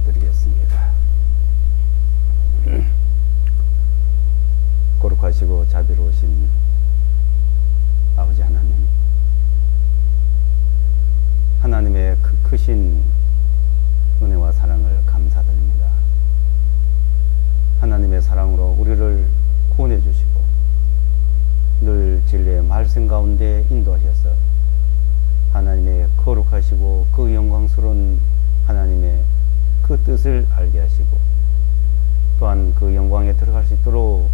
기도드리겠습니다. 거룩하시고 자비로우신 아버지 하나님, 하나님의 크신 은혜와 사랑을 감사드립니다. 하나님의 사랑으로 우리를 구원해 주시고 늘 진리의 말씀 가운데 인도하셔서 하나님의 거룩하시고 그 영광스러운 하나님의 그 뜻을 알게 하시고 또한 그 영광에 들어갈 수 있도록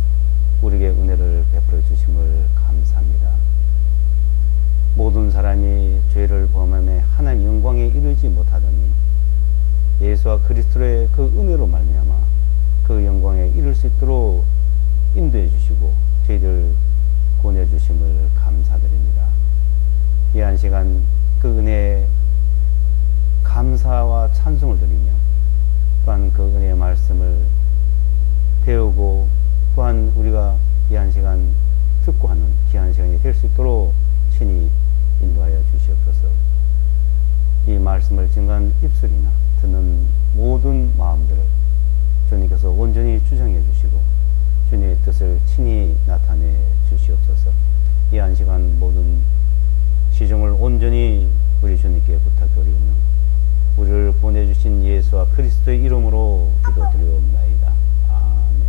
우리에게 은혜를 베풀어 주심을 감사합니다. 모든 사람이 죄를 범함에 하나님 영광에 이르지 못하더니 예수와 그리스도의 그 은혜로 말미암아 그 영광에 이를 수 있도록 인도해 주시고 저희들 구원해 주심을 감사드립니다. 이 한 시간 그 은혜에 감사와 찬송을 드리며 또한 그 은혜의 말씀을 배우고 또한 우리가 이 한 시간 듣고 하는 귀한 시간이 될 수 있도록 친히 인도하여 주시옵소서. 이 말씀을 증거한 입술이나 듣는 모든 마음들을 주님께서 온전히 주장해 주시고 주님의 뜻을 친히 나타내 주시옵소서. 이 한 시간 모든 시종을 온전히 우리 주님께 부탁드리오며 우리를 보내주신 예수와 그리스도의 이름으로 기도드리옵나이다. 아멘.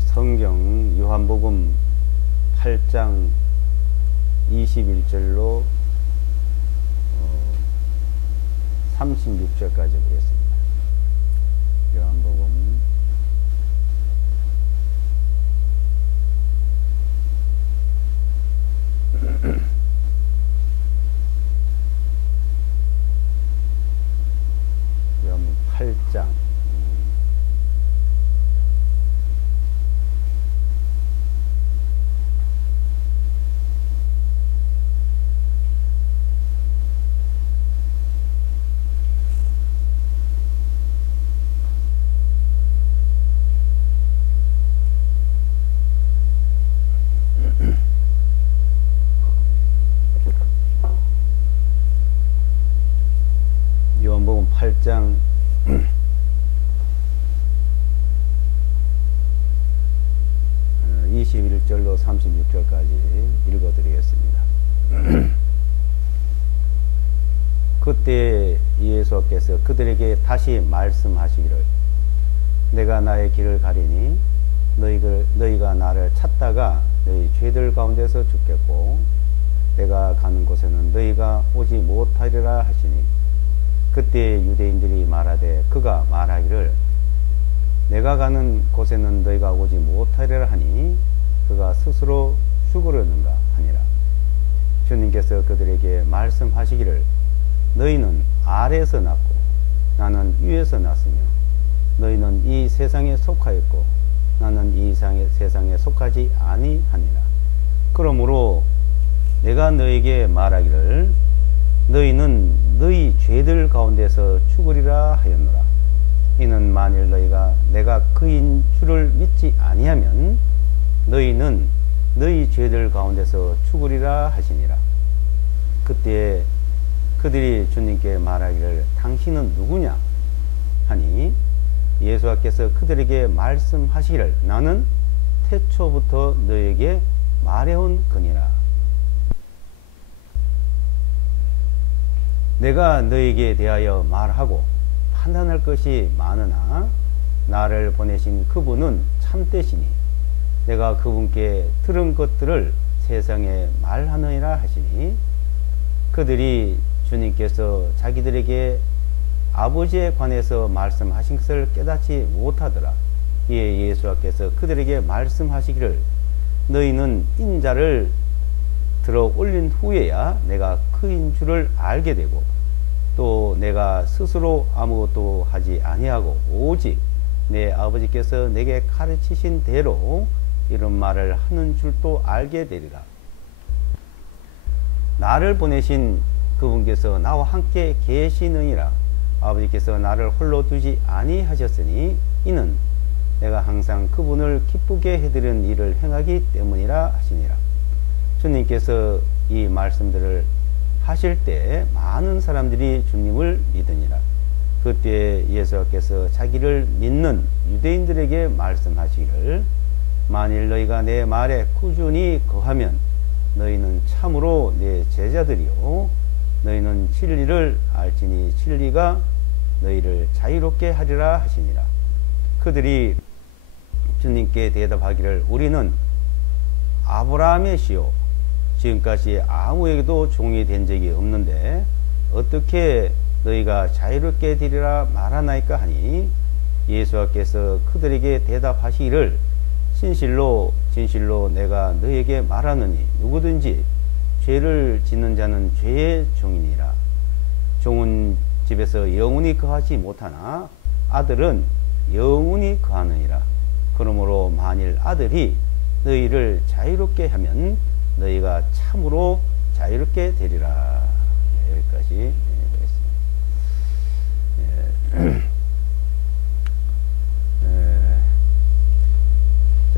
성경 요한복음 8장 21절로 36절까지 보겠습니다. 요한복음 8장 요한복음 8장 21절로 36절까지 읽어드리겠습니다. 그때 예수께서 그들에게 다시 말씀하시기를 내가 나의 길을 가리니 너희가 나를 찾다가 너희 죄들 가운데서 죽겠고 내가 가는 곳에는 너희가 오지 못하리라 하시니 그때 유대인들이 말하되 그가 말하기를 내가 가는 곳에는 너희가 오지 못하리라 하니 그가 스스로 죽으려는가 하니라. 주님께서 그들에게 말씀하시기를 너희는 아래에서 났고 나는 위에서 났으며 너희는 이 세상에 속하였고 나는 이 세상에 속하지 아니하니라. 그러므로 내가 너희에게 말하기를 너희는 너희 죄들 가운데서 죽으리라 하였노라. 이는 만일 너희가 내가 그인 줄을 믿지 아니하면 너희는 너희 죄들 가운데서 죽으리라 하시니라. 그때 그들이 주님께 말하기를 당신은 누구냐 하니 예수께서 그들에게 말씀하시기를 나는 태초부터 너에게 말해온 거니라. 내가 너에게 대하여 말하고 판단할 것이 많으나 나를 보내신 그분은 참되시니 내가 그분께 들은 것들을 세상에 말하느니라 하시니 그들이 주님께서 자기들에게 아버지에 관해서 말씀하신 것을 깨닫지 못하더라. 이에 예수께서 그들에게 말씀하시기를 너희는 인자를 들어 올린 후에야 내가 그인 줄을 알게 되고 또 내가 스스로 아무것도 하지 아니하고 오직 내 아버지께서 내게 가르치신 대로 이런 말을 하는 줄도 알게 되리라. 나를 보내신 그분께서 나와 함께 계시느니라. 아버지께서 나를 홀로 두지 아니하셨으니 이는 내가 항상 그분을 기쁘게 해드리는 일을 행하기 때문이라 하시니라. 주님께서 이 말씀들을 하실 때 많은 사람들이 주님을 믿으니라. 그때 예수께서 자기를 믿는 유대인들에게 말씀하시기를 만일 너희가 내 말에 꾸준히 거하면 너희는 참으로 내 제자들이요 너희는 진리를 알지니 진리가 너희를 자유롭게 하리라 하시니라. 그들이 주님께 대답하기를 우리는 아브라함의 씨요 지금까지 아무에게도 종이 된 적이 없는데 어떻게 너희가 자유롭게 되리라 말하나이까 하니 예수께서 그들에게 대답하시기를 진실로 진실로 내가 너희에게 말하노니 누구든지 죄를 짓는 자는 죄의 종이니라. 종은 집에서 영원히 거하지 못하나 아들은 영원히 거하느니라. 그러므로 만일 아들이 너희를 자유롭게 하면 너희가 참으로 자유롭게 되리라. 여기까지 하겠습니다.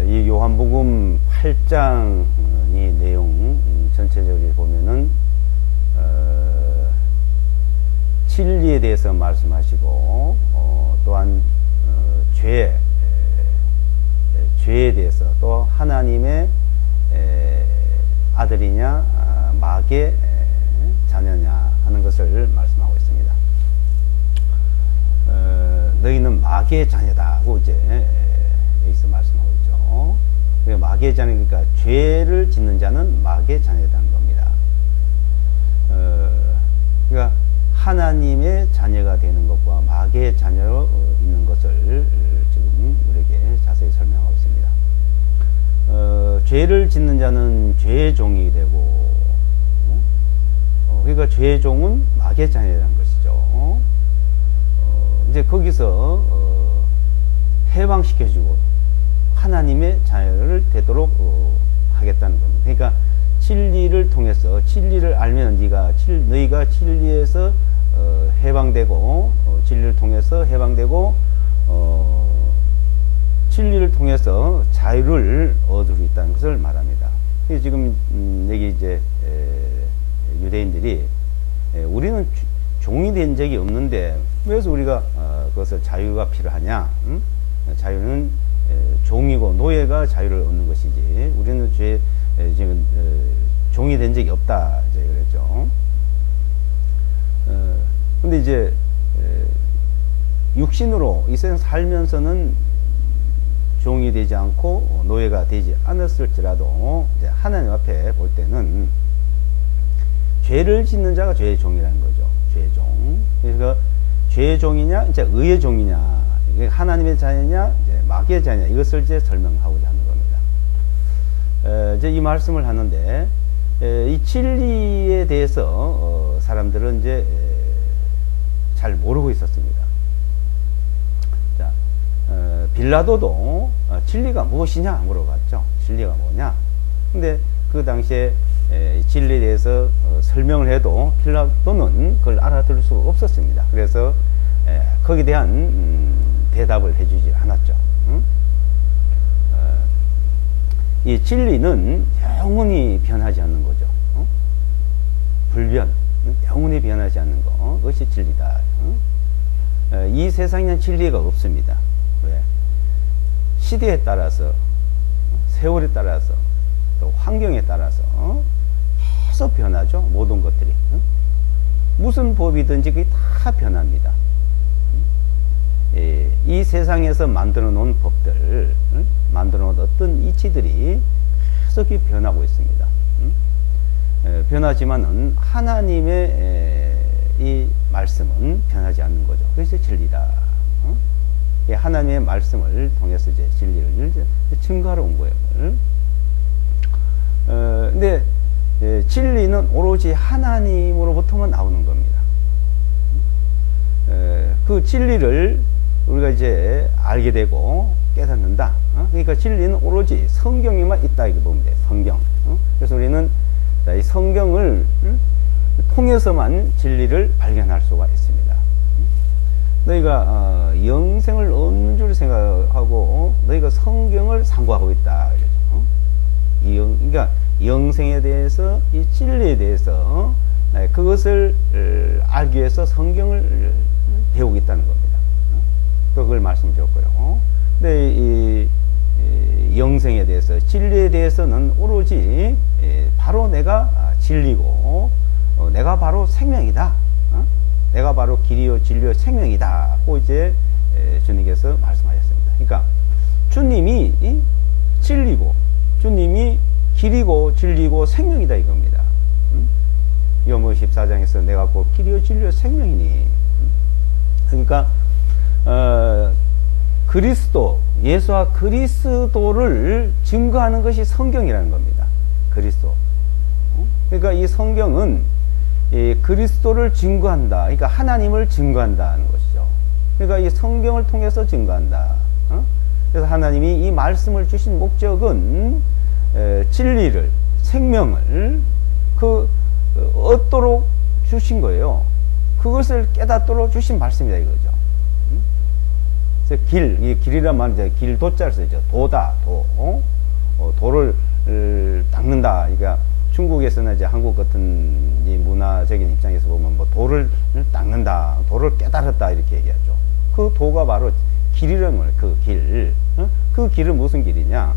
이 요한복음 8장이 내용 전체적으로 보면은 진리에 대해서 말씀하시고 또한 죄에 대해서 또 하나님의 아들이냐 마귀의 자녀냐 하는 것을 말씀하고 있습니다. 너희는 마귀의 자녀다고 이제 여기서 말씀하고 있죠. 그러니까 마귀의 자녀, 그러니까 죄를 짓는 자는 마귀의 자녀라는 겁니다. 그러니까 하나님의 자녀가 되는 것과 마귀의 자녀로 있는 것을 지금 우리에게 자세히 설명하고 있습니다. 죄를 짓는 자는 죄의 종이 되고, 그러니까 죄의 종은 마귀의 자녀라는 것이죠. 이제 거기서 해방시켜주고 하나님의 자녀를 되도록 하겠다는 겁니다. 그러니까 진리를 통해서 진리를 알면 너희가 진리에서 해방되고 진리를 통해서 해방되고 진리를 통해서 자유를 얻을 수 있다는 것을 말합니다. 지금 여기 이제 유대인들이 우리는 종이 된 적이 없는데 왜서 우리가 그것을 자유가 필요하냐? 자유는 종이고 노예가 자유를 얻는 것이지 우리는 지금 종이 된 적이 없다 이제 그랬죠. 근데 이제 육신으로 이 세상 살면서는 종이 되지 않고 노예가 되지 않았을지라도 이제 하나님 앞에 볼 때는 죄를 짓는 자가 죄의 종이라는 거죠. 죄의 종. 그래서 죄의 종이냐, 이제 의의 종이냐, 이게 하나님의 자녀냐, 이제 마귀의 자녀냐, 이것을 이제 설명하고자 하는 겁니다. 이제 이 말씀을 하는데, 이 진리에 대해서 사람들은 이제 잘 모르고 있었습니다. 자, 빌라도도 진리가 무엇이냐 물어봤죠. 진리가 뭐냐? 근데 그 당시에 진리에 대해서 설명을 해도 빌라도는 그걸 알아들을 수 없었습니다. 그래서 거기에 대한 대답을 해주지 않았죠. 이 진리는 영원히 변하지 않는 거죠. 불변, 영원히 변하지 않는 거, 그것이 진리다. 이 세상에는 진리가 없습니다. 왜? 시대에 따라서, 세월에 따라서, 또 환경에 따라서 계속 변하죠. 모든 것들이. 무슨 법이든지 그게 다 변합니다. 이 세상에서 만들어 놓은 법들, 만들어 놓은 어떤 이치들이 계속 변하고 있습니다. 변하지만은 하나님의 이 말씀은 변하지 않는 거죠. 그래서 진리다. 하나님의 말씀을 통해서 이제 진리를 증거하러 온 거예요. 근데 진리는 오로지 하나님으로부터만 나오는 겁니다. 그 진리를 우리가 이제 알게 되고 깨닫는다. 그러니까 진리는 오로지 성경에만 있다 이렇게 보면 돼요. 성경. 그래서 우리는 이 성경을 통해서만 진리를 발견할 수가 있습니다. 너희가 영생을 얻는 줄 생각하고 너희가 성경을 상고하고 있다. 그러니까 영생에 대해서, 이 진리에 대해서 그것을 알기 위해서 성경을 배우고 있다는 겁니다. 또 그걸 말씀드렸고요. 근데 이 영생에 대해서, 진리에 대해서는 오로지 바로 내가 진리고 내가 바로 생명이다. 내가 바로 길이요 진리요 생명이다. 고 이제 주님께서 말씀하셨습니다. 그러니까 주님이 진리고, 주님이 길이고 진리고 생명이다 이겁니다. 요한복음 14장에서 내가 곧 길이요 진리요 생명이니. 그러니까 그리스도, 예수와 그리스도를 증거하는 것이 성경이라는 겁니다. 그리스도. 그러니까 이 성경은 이 그리스도를 증거한다. 그러니까 하나님을 증거한다는 것이죠. 그러니까 이 성경을 통해서 증거한다. 그래서 하나님이 이 말씀을 주신 목적은 진리를, 생명을 얻도록 주신 거예요. 그것을 깨닫도록 주신 말씀이다 이거죠. 그래서 이 길이란 말은 길 도자를 쓰죠. 도다, 도. 도를 닦는다. 그러니까 중국에서는 이제 한국 같은 이 문화적인 입장에서 보면 뭐 도를 닦는다, 도를 깨달았다 이렇게 얘기하죠. 그 도가 바로 길이라는 거예요. 그 길. 그 길은 무슨 길이냐?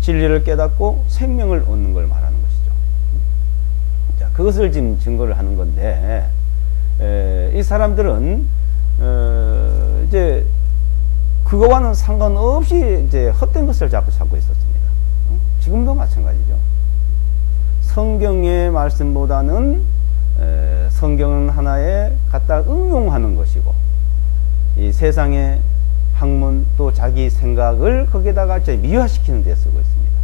진리를 깨닫고 생명을 얻는 걸 말하는 것이죠. 자, 그것을 지금 증거를 하는 건데, 이 사람들은 이제 그거와는 상관없이 이제 헛된 것을 자꾸 찾고 있었습니다. 지금도 마찬가지죠. 성경의 말씀보다는 성경은 하나에 갖다 응용하는 것이고, 이 세상의 학문 또 자기 생각을 거기에다가 미화시키는 데 쓰고 있습니다.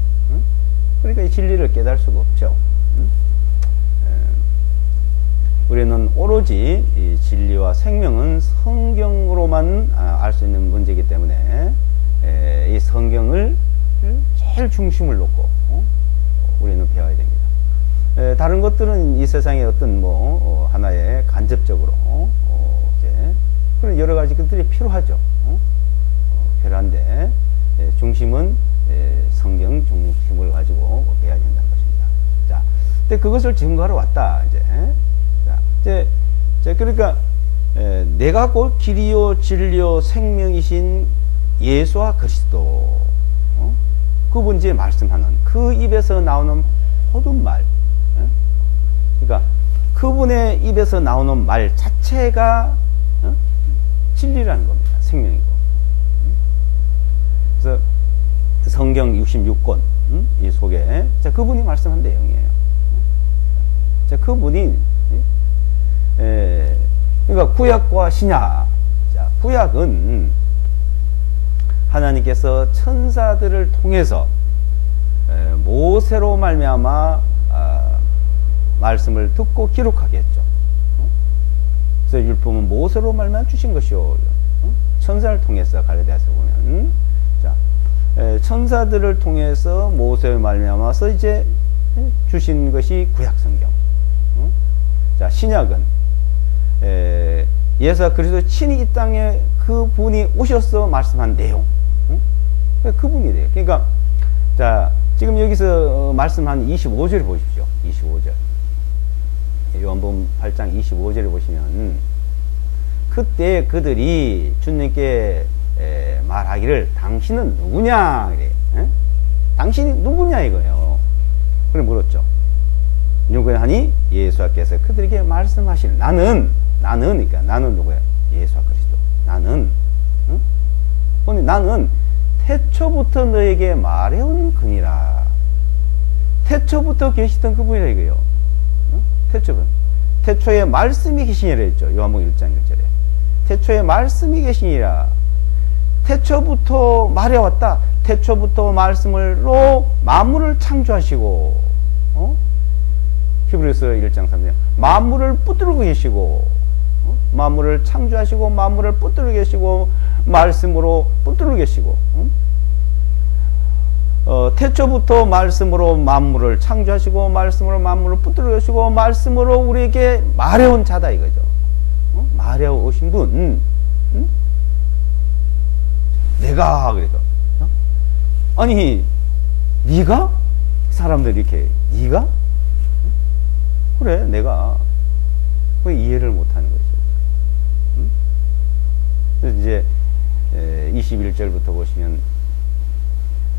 그러니까 이 진리를 깨달을 수가 없죠. 우리는 오로지 이 진리와 생명은 성경으로만 알 수 있는 문제이기 때문에 이 성경을 제일 중심을 놓고 우리는 배워야 됩니다. 다른 것들은 이 세상의 어떤 하나의 간접적으로 이제 그런 여러 가지 것들이 필요하죠. 필요한데 중심은 성경 중심을 가지고 배워야 된다는 것입니다. 자, 근데 그것을 증거하러 왔다 이제. 자, 그러니까 내가 곧 길이요 진리요 생명이신 예수와 그리스도, 그분 이제 말씀하는 그 입에서 나오는 모든 말, 그러니까 그분의 입에서 나오는 말 자체가 진리라는 겁니다. 생명이고. 그래서 성경 66권 이 속에 그분이 말씀한 내용이에요. 자, 그분이 그러니까 구약과 신약. 자, 구약은 하나님께서 천사들을 통해서 모세로 말미암아 말씀을 듣고 기록하게 했죠. 그래서 율법은 모세로 말미암아 주신 것이요. 천사를 통해서 갈라디아서 보면, 자, 천사들을 통해서 모세로 말미암아서 이제 주신 것이 구약 성경. 자, 신약은 예수가 그리스도 친히 이 땅에 그분이 오셔서 말씀한 내용, 그분이 돼요. 그러니까 자, 지금 여기서 말씀한 25절 보십시오. 25절. 요한복음 8장 25절을 보시면, 그때 그들이 주님께 말하기를 당신은 누구냐? 이래. 당신이 누구냐 이거예요. 그래 물었죠. 누구냐 하니 예수께서 그들에게 말씀하시는 그러니까 나는 누구야? 예수와 그리스도. 나는 나는 태초부터 너에게 말해온 그니라. 태초부터 계시던 그분이라 이거예요. 태초에 말씀이 계시니라 했죠. 요한복음 1장 1절에. 태초에 말씀이 계시니라. 태초부터 말해왔다. 태초부터 말씀으로 만물을 창조하시고, 히브리서 1장 3절 만물을 붙들고 계시고, 만물을 창조하시고 만물을 붙들고 계시고 말씀으로 붙들고 계시고, 태초부터 말씀으로 만물을 창조하시고 말씀으로 만물을 붙들고 계시고 말씀으로 우리에게 말해온 자다 이거죠. 말해오신 분. 내가 그래도 아니 네가? 사람들이 이렇게 네가? 그래 내가. 왜 이해를 못하는 거죠. 그래서 이제 21절부터 보시면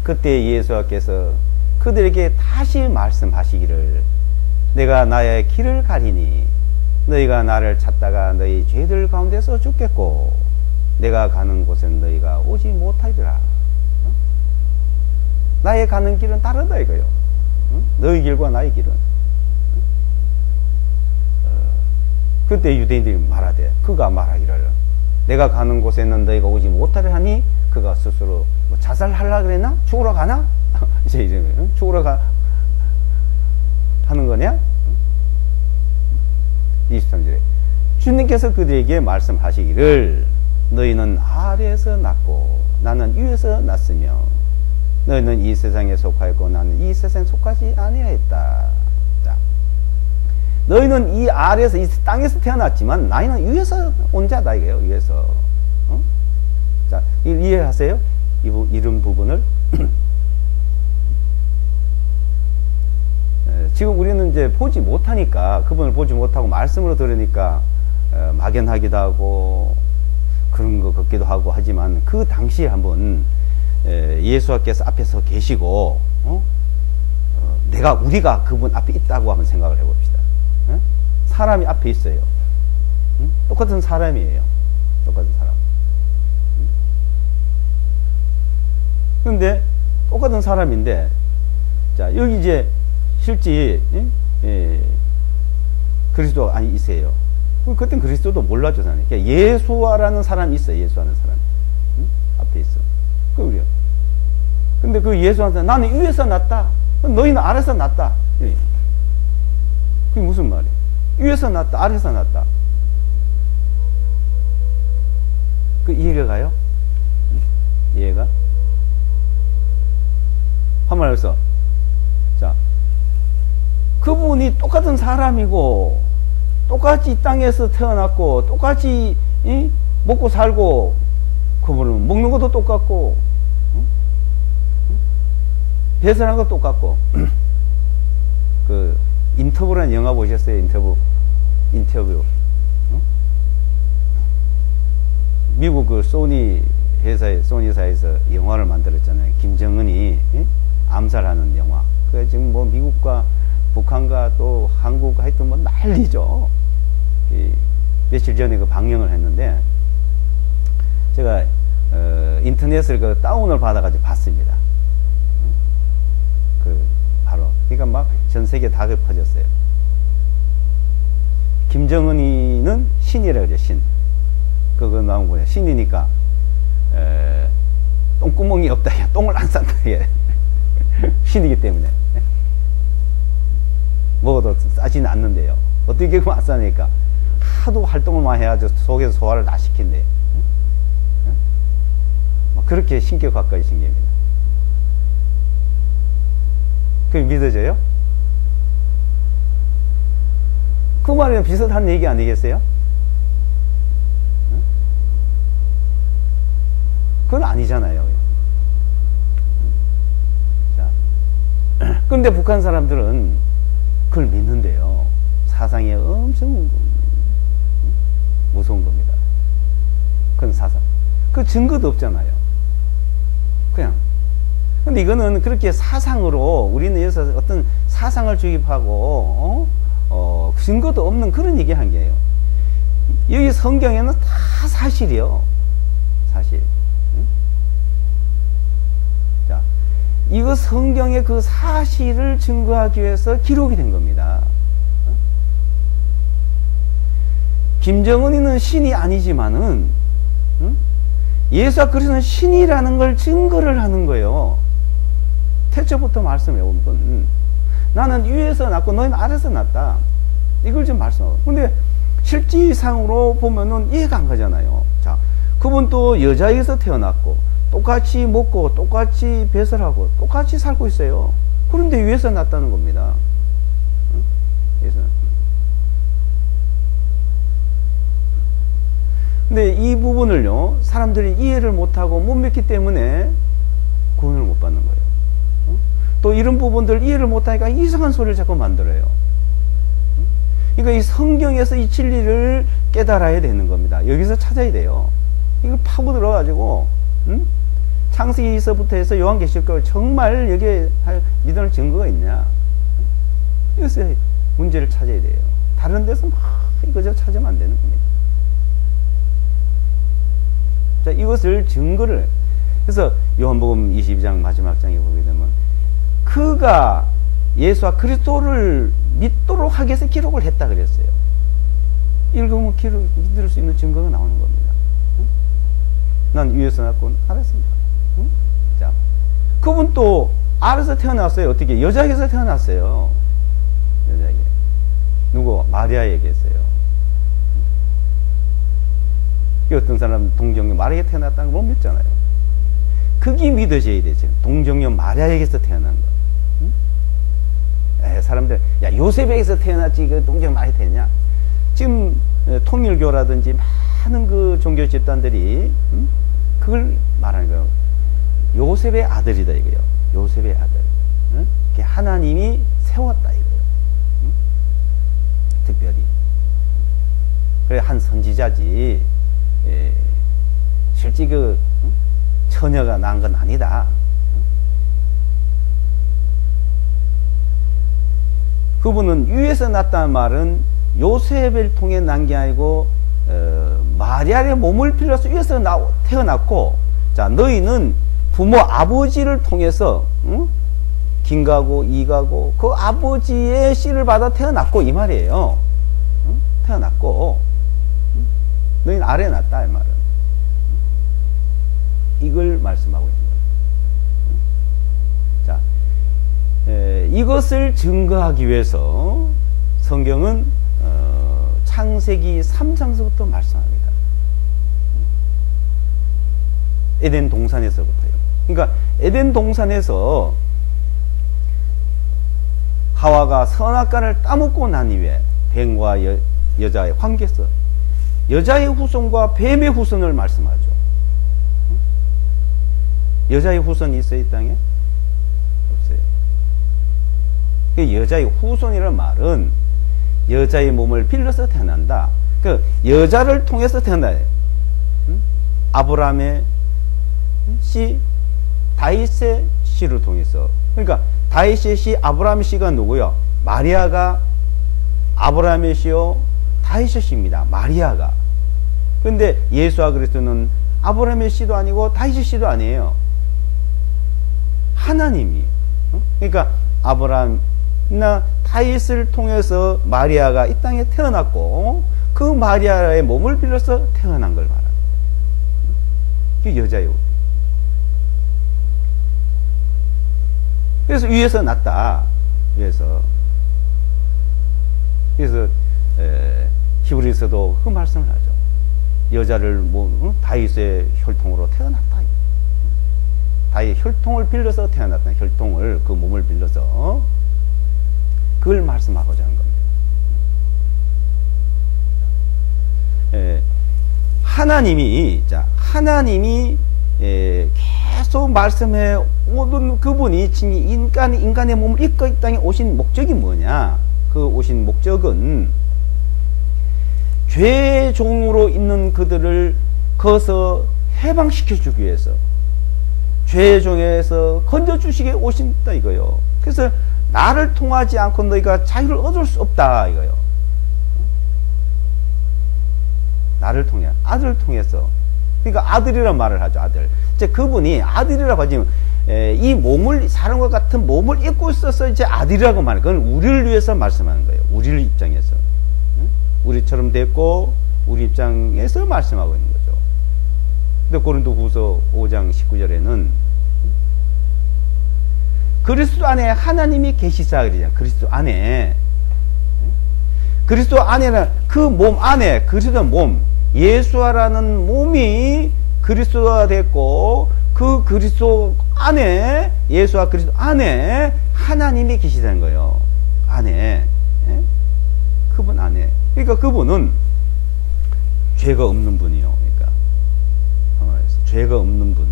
그때 예수께서 그들에게 다시 말씀하시기를 내가 나의 길을 가리니 너희가 나를 찾다가 너희 죄들 가운데서 죽겠고 내가 가는 곳엔 너희가 오지 못하리라. 나의 가는 길은 다르다 이거요. 너희 길과 나의 길은. 그때 유대인들이 말하되 그가 말하기를 내가 가는 곳에는 너희가 오지 못하리라 하니 그가 스스로 뭐 자살하려고 그랬나? 죽으러 가나? 이제 죽으러 가 하는 거냐? 23절에 주님께서 그들에게 말씀하시기를 너희는 아래에서 났고 나는 위에서 났으며 너희는 이 세상에 속하였고 나는 이 세상에 속하지 아니하였다. 자, 너희는 이 아래에서 이 땅에서 태어났지만 나는 위에서 온 자다 이거예요. 위에서. 자, 이해하세요? 이런 부분을. 지금 우리는 이제 보지 못하니까 그분을 보지 못하고 말씀으로 들으니까 막연하기도 하고 그런 것 같기도 하고 하지만 그 당시에 한번 예수께서 앞에서 계시고 우리가 그분 앞에 있다고 한번 생각을 해봅시다. 사람이 앞에 있어요. 똑같은 사람이에요. 똑같은 사람. 그런데 똑같은 사람인데 자 여기 이제 실제 그리스도가 아니 있어요. 그땐 그리스도도 몰라죠. 그러니까 예수와라는 사람이 있어요. 예수하는 사람 앞에 있어. 그래요. 근데 그 예수한테 나는 위에서 났다. 너희는 아래서 났다. 그게 무슨 말이에요? 위에서 났다. 아래서 났다. 그 이해가 가요? 이해가? 한 말로 해서 자 그분이 똑같은 사람이고 똑같이 이 땅에서 태어났고 똑같이 먹고 살고 그분은 먹는 것도 똑같고 배설한 것도 똑같고 그 인터뷰라는 영화 보셨어요? 인터뷰 미국 그 소니 회사에서 영화를 만들었잖아요. 김정은이 암살하는 영화. 그 지금 뭐 미국과 북한과 또 한국 하여튼 뭐 난리죠. 며칠 전에 그 방영을 했는데 제가 인터넷을 그 다운을 받아가지고 봤습니다. 바로 그러니까 막 전 세계 다 퍼졌어요. 김정은이는 신이라 그러죠. 신. 그거 나온 거예요. 신이니까 똥구멍이 없다. 똥을 안 싼다. 신이기 때문에 먹어도 싸지는 않는데요. 어떻게 그만 안 싸니까 하도 활동을만 해야지 속에서 소화를 다 시킨대. 그렇게 신격화까지 생깁니다. 그게 믿어져요? 그 말이랑 비슷한 얘기 아니겠어요? 그건 아니잖아요. 자, 그런데 북한 사람들은 그걸 믿는데요. 사상이 엄청 무서운 겁니다. 그건 사상. 그 증거도 없잖아요. 그냥. 근데 이거는 그렇게 사상으로 우리는 여기서 어떤 사상을 주입하고 증거도 없는 그런 얘기 한 게예요. 여기 성경에는 다 사실이요. 사실. 자, 이거 성경의 그 사실을 증거하기 위해서 기록이 된 겁니다. 김정은이는 신이 아니지만은 예수와 그리스도는 신이라는 걸 증거를 하는 거예요. 태초부터 말씀해 온 분. 나는 위에서 났고 너희는 아래서 났다. 이걸 좀 말씀하고. 근데 실질상으로 보면은 이해가 안 가잖아요. 자, 그분도 여자에게서 태어났고 똑같이 먹고 똑같이 배설하고 똑같이 살고 있어요. 그런데 위에서 났다는 겁니다. 위에서 났다. 근데 이 부분을요, 사람들이 이해를 못하고 못 믿기 때문에 구원을 못 받는 거예요. 또 이런 부분들 이해를 못하니까 이상한 소리를 자꾸 만들어요. 그러니까 이 성경에서 이 진리를 깨달아야 되는 겁니다. 여기서 찾아야 돼요. 이걸 파고 들어가지고 창세기서부터 해서 요한계시록 정말 여기에 믿을 증거가 있냐, 이것에 문제를 찾아야 돼요. 다른 데서 막 이거저 찾으면 안 되는 겁니다. 자, 이것을 증거를, 그래서 요한복음 22장 마지막 장에 보게 되면 그가 예수와 그리스도를 믿도록 하기 위해서 기록을 했다 그랬어요. 읽으면 믿을 수 있는 증거가 나오는 겁니다. 난 위에서 났고 아래서입니다. 자, 그분 또 아래서 태어났어요. 어떻게? 여자에게서 태어났어요. 여자에게. 누구? 마리아에게서요. 어떤 사람 동정녀 마리아에게 태어났다는 걸 못 믿잖아요. 그게 믿어져야 되죠. 동정녀 마리아에게서 태어난 거. 사람들, 야, 요셉에게서 태어났지, 그 동정녀 마리아 태어났냐? 지금 통일교라든지 많은 그 종교 집단들이 그걸 말하는 거예요. 요셉의 아들이다 이거예요. 요셉의 아들. 하나님이 세웠다 이거예요. 특별히. 그래, 한 선지자지. 실제 그 처녀가 난 건 아니다. 그분은 위에서 났다는 말은 요셉을 통해 난 게 아니고 마리아의 몸을 빌려서 위에서 태어났고, 자, 너희는 부모 아버지를 통해서 김가고 이가고 그 아버지의 씨를 받아 태어났고 이 말이에요. 태어났고 너희는 아래에 났다 이 말은. 이걸 말씀하고 있는 거예요. 자, 이것을 증거하기 위해서 성경은 창세기 3장서부터 말씀합니다. 에덴 동산에서부터요. 그러니까 에덴 동산에서 하와가 선악과를 따먹고 난 이후에 뱀과 여자의 관계에서 여자의 후손과 뱀의 후손을 말씀하죠. 여자의 후손이 있어요, 이 땅에? 없어요. 그 여자의 후손이라는 말은 여자의 몸을 빌려서 태어난다. 그 여자를 통해서 태어나요. 아브라함의 씨, 다윗의 씨를 통해서. 그러니까 다윗의 씨, 아브라함의 씨가 누구요? 마리아가 아브라함의 씨요, 다윗의 씨입니다. 마리아가. 근데 예수와 그리스도는 아브라함의 씨도 아니고 다윗의 씨도 아니에요. 하나님이. 그러니까 아브라함이나 다윗을 통해서 마리아가 이 땅에 태어났고 그 마리아의 몸을 빌려서 태어난 걸 말하는 거예요. 그게 여자예요. 그래서 위에서 났다. 위에서. 그래서 히브리서도 그 말씀을 하죠. 여자를 다윗의 혈통으로 태어났다. 다윗의 혈통을 빌려서 태어났다. 혈통을, 그 몸을 빌려서 그걸 말씀하고자 하는 겁니다. 하나님이 계속 계속 말씀해 오던 그분이 인간의 몸을 입고 이 땅에 오신 목적이 뭐냐? 그 오신 목적은 죄의 종으로 있는 그들을 거기서 해방시켜 주기 위해서, 죄의 종에서 건져주시게 오신다 이거요. 그래서 나를 통하지 않고 너희가 자유를 얻을 수 없다 이거요. 나를 통해, 아들을 통해서. 그러니까 아들이란 말을 하죠. 아들. 이제 그분이 아들이라고 하지, 이 몸을, 사람과 같은 몸을 입고 있어서 이제 아들이라고 말해요. 그건 우리를 위해서 말씀하는 거예요. 우리를 입장에서. 우리처럼 됐고 우리 입장에서 말씀하고 있는 거죠. 근데 고린도후서 5장 19절에는 그리스도 안에 하나님이 계시사 그러잖아요. 그리스도 안에. 그리스도 안에는 그 몸 안에, 그리스도 몸, 예수라는 몸이 그리스도가 됐고, 그 그리스도 안에, 예수와 그리스도 안에 하나님이 계시다는 거예요. 안에. 그분 안에. 그러니까 그분은 죄가 없는 분이요. 그러니까 죄가 없는 분.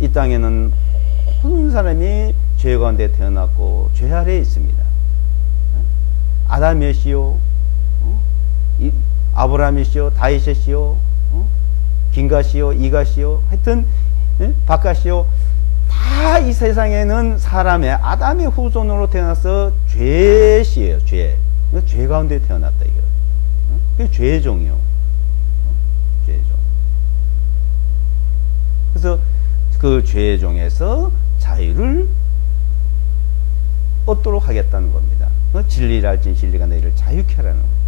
이 땅에는 모든 사람이 죄 가운데 태어났고 죄 아래에 있습니다. 아담이시요, 아브라함이시요, 다윗이시요, 긴가시요, 이가시요, 하여튼 바깥이요, 다 이 세상에는 사람의 아담의 후손으로 태어나서 죄시예요. 죄 가운데 태어났다 이거. 그게 죄의 종이요. 죄의 종. 그래서 그 죄의 종에서 자유를 얻도록 하겠다는 겁니다. 진리를 알진 진리가 너희를 자유케 하라는 겁니다.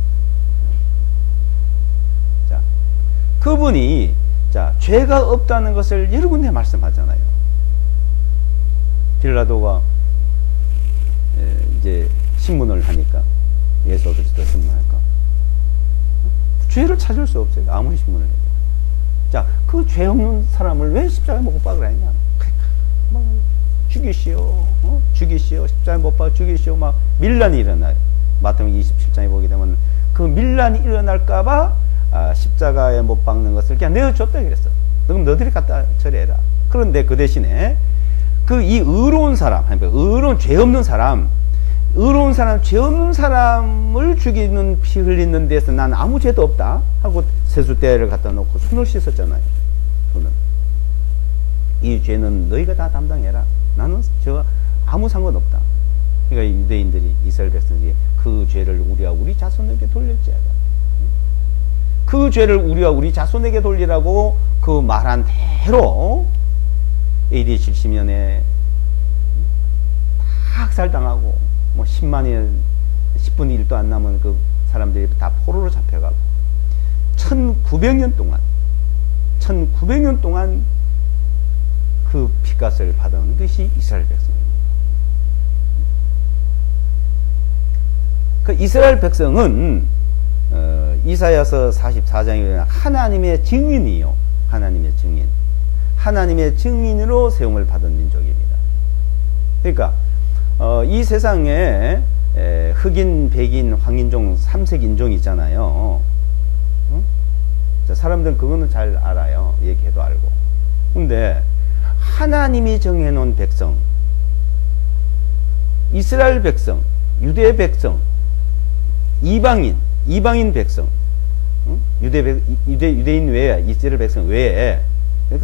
자, 그분이 죄가 없다는 것을 여러 군데 말씀하잖아요. 빌라도가 이제 신문을 하니까, 예수 그리스도 신문하니까 죄를 찾을 수 없어요. 아무리 신문을 해도. 자, 그 죄 없는 사람을 왜 십자가에 못 박으라 했냐? 막 죽이시오, 죽이시오, 십자가에 못 박아 죽이시오, 막 밀란이 일어나요. 마태복음 27장에 보게 되면 그 밀란이 일어날까봐 십자가에 못 박는 것을 그냥 내어줬다 그랬어. 그럼 너희들이 갖다 처리해라. 그런데 그 대신에 이 의로운 사람, 의로운 죄 없는 사람, 죄 없는 사람을 죽이는 피 흘리는 데서 난 아무 죄도 없다 하고 세숫대를 갖다 놓고 손을 씻었잖아요. 손을. 이 죄는 너희가 다 담당해라. 나는 저 아무 상관없다. 그러니까 유대인들이, 이스라엘 백성들이 그 죄를 우리와 우리 자손에게 돌릴지어다. 그 죄를 우리와 우리 자손에게 돌리라고 그 말한 대로 AD 70년에 다 학살당하고, 뭐 10만이 10분의 1도 안 남은 그 사람들이 다 포로로 잡혀가고 1900년 동안 그 피값을 받아온 것이 이스라엘 백성입니다. 그 이스라엘 백성은 이사야서 44장에 하나님의 증인이요. 하나님의 증인. 하나님의 증인으로 세움을 받은 민족입니다. 그러니까 이 세상에 흑인, 백인, 황인종, 삼색 인종이 있잖아요. 응? 사람들은 그거는 잘 알아요. 얘기해도 알고. 근데 하나님이 정해놓은 백성, 이스라엘 백성, 유대 백성, 이방인 백성, 응? 유대인 외에, 이스라엘 백성 외에,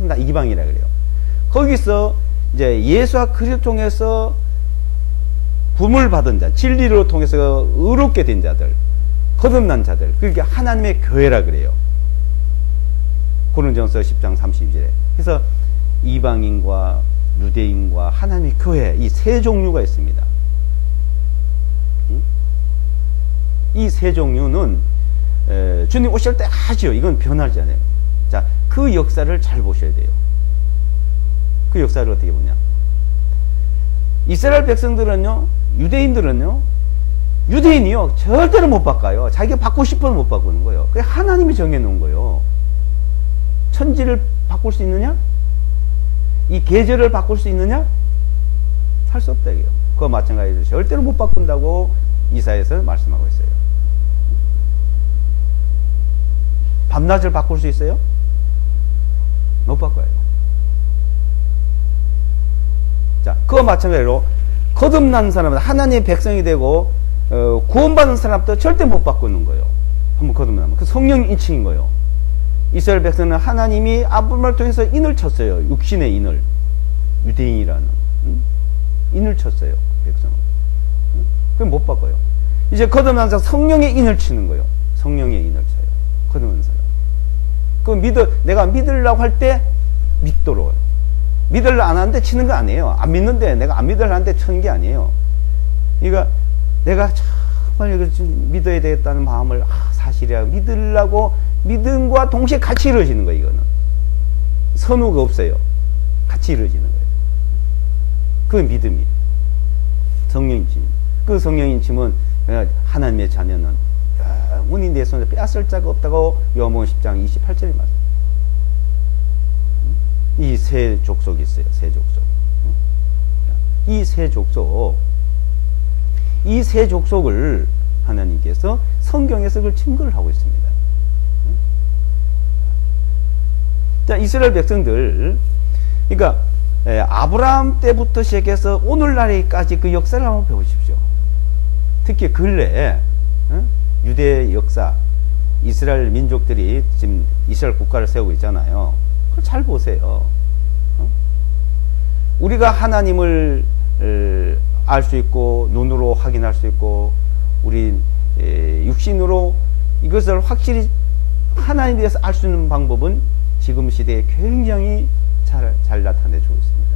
다 이방이라 그래요. 거기서 이제 예수와 그리스도 통해서 부름을 받은 자, 진리로 통해서 의롭게 된 자들, 거듭난 자들, 그게 하나님의 교회라 그래요. 고린도전서 10장 32절에. 그래서 이방인과 유대인과 하나님의 교회, 이 세 종류가 있습니다. 이 세 종류는 주님 오실 때 하죠. 이건 변하지 않아요. 자, 그 역사를 잘 보셔야 돼요. 그 역사를 어떻게 보냐? 이스라엘 백성들은요, 유대인이요 절대로 못 바꿔요. 자기가 바꾸고 싶어도 못 바꾸는 거예요. 그게 하나님이 정해놓은 거예요. 천지를 바꿀 수 있느냐? 이 계절을 바꿀 수 있느냐? 할 수 없다 이게요. 그거 마찬가지로 절대로 못 바꾼다고 이사야에서 말씀하고 있어요. 밤낮을 바꿀 수 있어요? 못 바꿔요. 자, 그와 마찬가지로 거듭난 사람은 하나님의 백성이 되고 구원받은 사람도 절대 못 바꾸는 거예요. 한번 거듭나면 그 성령 인칭인 거예요. 이스라엘 백성은 하나님이 아브라함을 통해서 인을 쳤어요. 육신의 인을, 유대인이라는 인을 쳤어요. 백성은. 그럼 못 바꿔요. 이제 거듭난 사람 성령의 인을 치는 거예요. 성령의 인을 쳐요. 거듭난 사람. 그 내가 믿으려고 할 때 믿도록. 믿으려 안 하는데 치는 거 아니에요. 안 믿는데 내가 안 믿으려 하는데 치는 게 아니에요. 그러니까 내가 정말 이걸 믿어야 되겠다는 마음을 사실이야 믿으려고 믿음과 동시에 같이 이루어지는 거예요. 이거는 선우가 없어요. 같이 이루어지는 거예요. 그 믿음이 성령인침. 그 성령인침은 하나님의 자녀는 영원히 내 손에 빼앗을 자가 없다고 요한복음 10장 28절에 말해요. 이 세 족속이 있어요. 세 족속. 이 세 족속을 하나님께서 성경에서 그걸 증거를 하고 있습니다. 자, 이스라엘 백성들, 그러니까 아브라함 때부터 시작해서 오늘날까지 그 역사를 한번 배우십시오. 특히 근래에 유대 역사, 이스라엘 민족들이 지금 이스라엘 국가를 세우고 있잖아요. 그걸 잘 보세요. 우리가 하나님을 알 수 있고 눈으로 확인할 수 있고 우리 육신으로 이것을 확실히 하나님에 대해서 알 수 있는 방법은 지금 시대에 굉장히 잘 나타내주고 있습니다.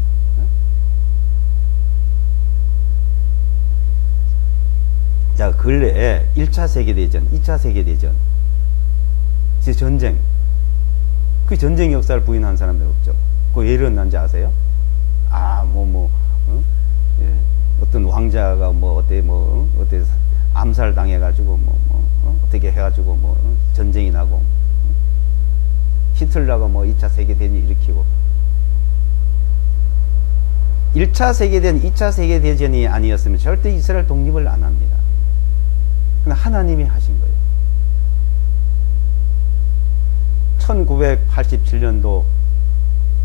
자, 근래에 1차 세계대전, 2차 세계대전, 전쟁, 그 전쟁 역사를 부인하는 사람들 없죠. 그 왜 일어난지 아세요? 어떤 왕자가 어때 암살 당해가지고 어떻게 해가지고 전쟁이 나고 히틀러가 2차 세계대전을 일으키고 1차 세계대전, 2차 세계대전이 아니었으면 절대 이스라엘 독립을 안 합니다. 그냥 하나님이 하신 거예요. 1987년도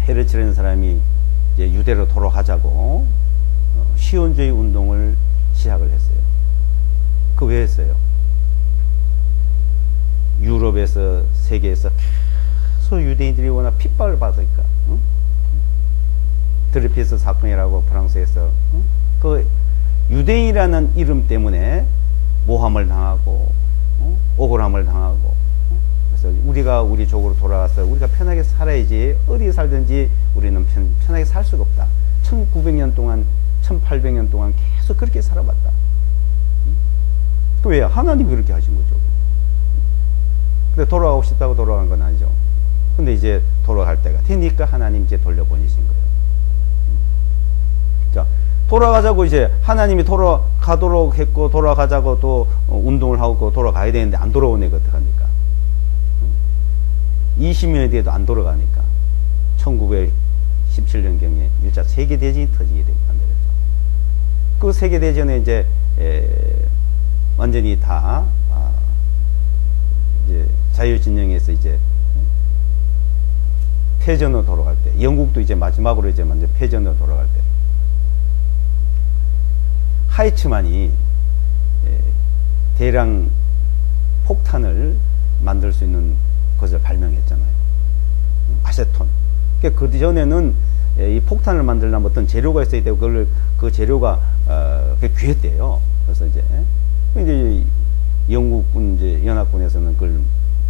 헤르츠라는 사람이 이제 유대로 돌아가자고 시온주의 운동을 시작을 했어요. 그 왜 했어요? 유럽에서 세계에서 계속 유대인들이 워낙 핍박을 받으니까 드레피스 사건이라고 프랑스에서 그 유대인이라는 이름 때문에 모함을 당하고 억울함을 당하고 그래서 우리가 우리 족으로 돌아가서 우리가 편하게 살아야지 어디 살든지 우리는 편하게 살 수가 없다. 1900년 동안 1800년 동안 계속 그렇게 살아봤다. 또 왜? 하나님이 그렇게 하신 거죠. 근데 돌아가고 싶다고 돌아간 건 아니죠. 근데 이제 돌아갈 때가 되니까 하나님 이제 돌려보내신 거예요. 자, 돌아가자고 이제 하나님이 돌아가도록 했고 돌아가자고 또 운동을 하고 돌아가야 되는데 안 돌아오니까 어떡합니까? 20년이 돼도 안 돌아가니까 1917년경에 1차 세계대전이 터지게 만들었죠. 그 세계대전에 이제 완전히 다 이제 자유진영에서 이제 패전으로 돌아갈 때, 영국도 이제 마지막으로 이제 먼저 패전으로 돌아갈 때, 하이츠만이 대량 폭탄을 만들 수 있는 것을 발명했잖아요. 아세톤. 그러니까 그 전에는 이 폭탄을 만들려면 어떤 재료가 있어야 되고 그 재료가 귀했대요. 그래서 이제 영국군 이제 연합군에서는 그걸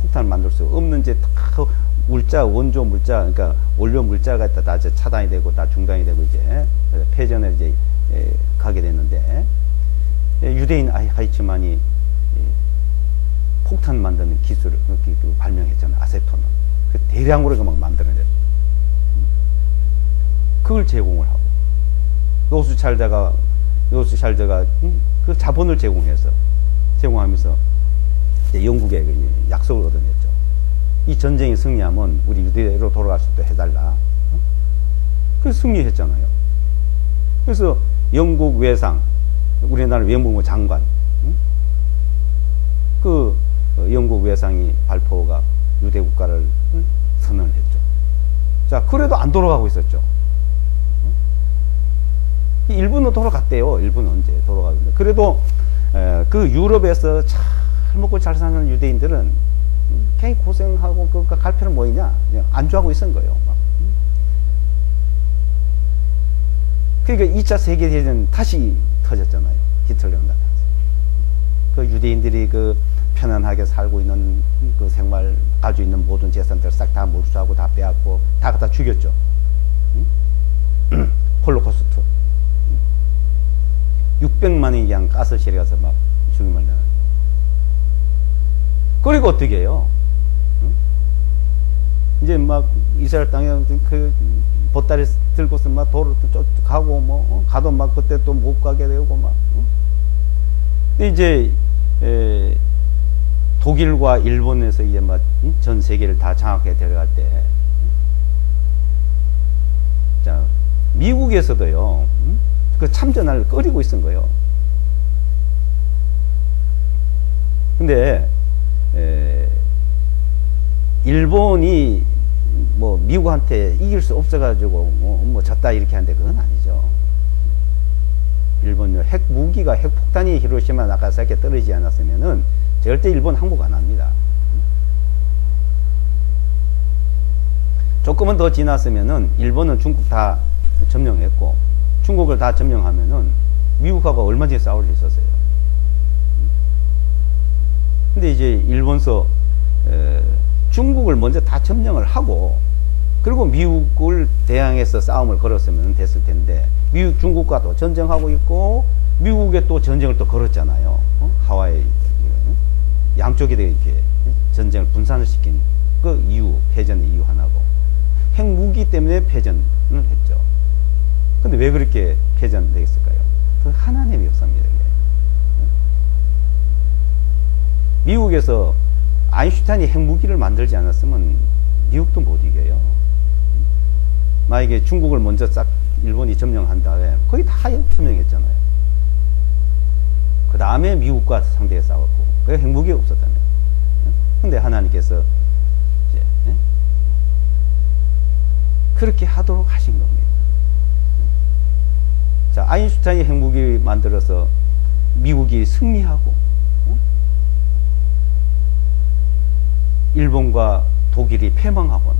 폭탄을 만들 수 없는 이제 물자, 원조 물자, 그러니까 원료 물자가 다 차단이 되고 다 중단이 되고 이제 패전에 이제 가게 됐는데 유대인 하이츠만이 폭탄 만드는 기술을 발명했잖아요. 아세톤을. 그 대량으로 막 만들어냈어요. 그걸 제공을 하고 로스차일드가 그 자본을 제공하면서 이제 영국에 약속을 얻어냈죠. 이 전쟁이 승리하면 우리 유대로 돌아갈 수 있도록 해달라. 그래서 승리했잖아요. 그래서 영국 외상, 우리나라 외무부 장관, 그 영국 외상이 발포가 유대 국가를 선언을 했죠. 자, 그래도 안 돌아가고 있었죠. 일본은 돌아갔대요. 일본은 이제 돌아가는데 그래도 그 유럽에서 잘 먹고 잘 사는 유대인들은 괜히 고생하고 갈 필요는 뭐이냐 그냥 안주하고 있은 거예요. 막. 그러니까 2차 세계대전 다시 터졌잖아요. 히틀러가 나타나서. 그 유대인들이 그 편안하게 살고 있는 그 생활 가지고 있는 모든 재산들 싹 다 몰수하고 다 빼앗고 다 갖다 죽였죠. 홀로코스트. 600만이 그냥 가스실에 가서 막 죽임을 당하는. 그리고 어떻게 해요? 이제 막 이스라엘 땅에 그 보따리 들고서 막 도로 가고 뭐 가도 막 그때 또 못 가게 되고 막. 근데 이제 독일과 일본에서 이제 막 전 세계를 다 장악해 들어갈 때, 자 미국에서도요 그 참전을 꺼리고 있은 거예요. 근데 일본이 뭐 미국한테 이길 수 없어가지고 뭐 졌다 이렇게 하는데 그건 아니죠. 일본요 핵 무기가 핵 폭탄이 히로시마 나가사키에 떨어지지 않았으면은 절대 일본 항복 안 합니다. 조금은 더 지났으면은 일본은 중국 다 점령했고 중국을 다 점령하면은 미국하고 얼마든지 싸울 수 있었어요. 근데 이제 일본서 중국을 먼저 다 점령을 하고 그리고 미국을 대항해서 싸움을 걸었으면 됐을 텐데 미국 중국과도 전쟁하고 있고 미국에 또 전쟁을 또 걸었잖아요. 하와이 양쪽에 이렇게 전쟁을 분산을 시킨 그 이유 패전의 이유 하나고 핵무기 때문에 패전을 했죠. 근데 왜 그렇게 패전되겠을까요? 그 하나님의 역사입니다. 이게. 미국에서 아인슈타인이 핵무기를 만들지 않았으면 미국도 못 이겨요. 만약에 중국을 먼저 싹 일본이 점령한 다음에 거의 다 점령했잖아요. 그 다음에 미국과 상대에 싸웠고 그 핵무기가 없었다며. 근데 하나님께서 이제 그렇게 하도록 하신 겁니다. 자, 아인슈타인이 핵무기 만들어서 미국이 승리하고 일본과 독일이 패망하고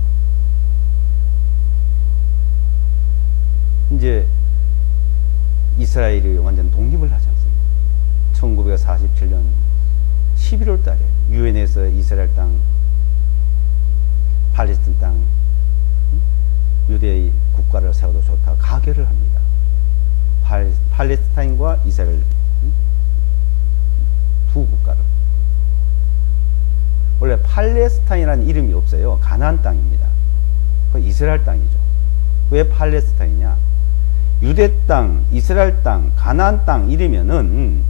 이제 이스라엘이 완전 독립을 하지 않습니까? 1947년 11월 달에 유엔에서 이스라엘 땅, 팔레스타인 땅, 유대의 국가를 세워도 좋다 가결을 합니다. 팔레스타인과 이스라엘 두 국가를. 원래 팔레스타인이라는 이름이 없어요. 가나안 땅입니다. 그 이스라엘 땅이죠. 왜 팔레스타인이냐? 유대 땅, 이스라엘 땅, 가나안 땅 이러면은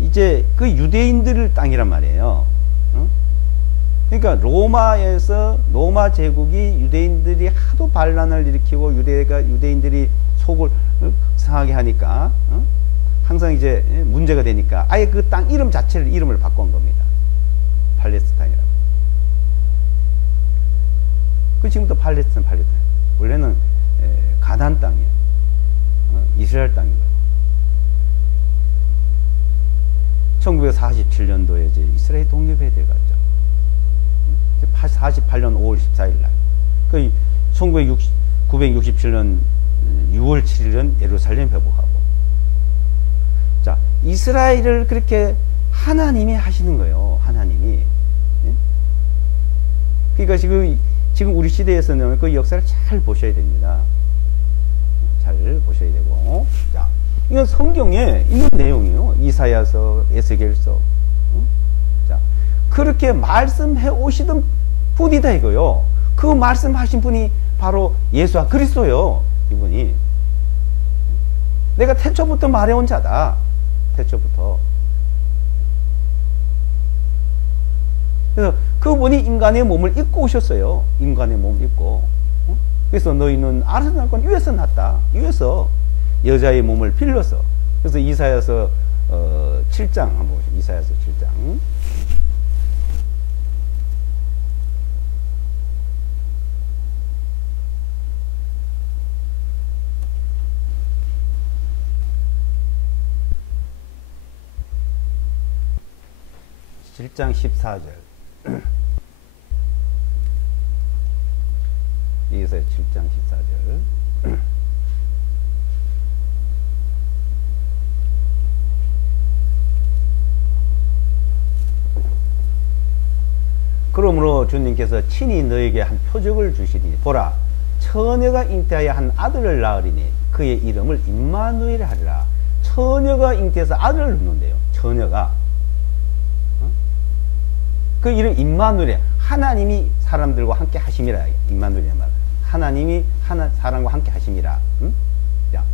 이제 그 유대인들 땅이란 말이에요. 그러니까 로마에서 로마 제국이 유대인들이 하도 반란을 일으키고 유대인들이 속을 상하게 하니까 항상 이제 문제가 되니까 아예 그 땅 이름 자체를 이름을 바꾼 겁니다. 팔레스타인이라고. 그 지금부터 팔레스타인. 원래는 가나안 땅이에요. 이스라엘 땅이고요. 1947년도에 이제 이스라엘 독립에 들어갔죠. 48년 5월 14일 날. 그 1967년 6월 7일은 예루살렘 회복하고. 자, 이스라엘을 그렇게 하나님이 하시는 거예요. 하나님이. 그러니까 지금 우리 시대에서는 그 역사를 잘 보셔야 됩니다. 잘 보셔야 되고. 자, 이건 성경에 있는 내용이에요. 이사야서, 에스겔서. 자, 그렇게 말씀해 오시던 분이다 이거요. 그 말씀하신 분이 바로 예수와 그리스도요. 이분이. 내가 태초부터 말해온 자다. 태초부터. 그래서 그분이 인간의 몸을 입고 오셨어요. 인간의 몸을 입고. 그래서 너희는 아래서 날 건 위에서 났다. 위에서 여자의 몸을 빌려서. 그래서 이사야서 7장 한번 보시죠. 이사야서 7장. 7장 14절. 이사야 7장 14절. 그러므로 주님께서 친히 너에게 한 표적을 주시니 보라, 처녀가 잉태하여 한 아들을 낳으리니 그의 이름을 임마누엘 하리라. 처녀가 잉태해서 아들을 낳는데요. 처녀가 그 이름 임마누엘, 하나님이 사람들과 함께 하심이라. 임마누엘의 말, 하나님이 사람과 함께 하심이라. 자,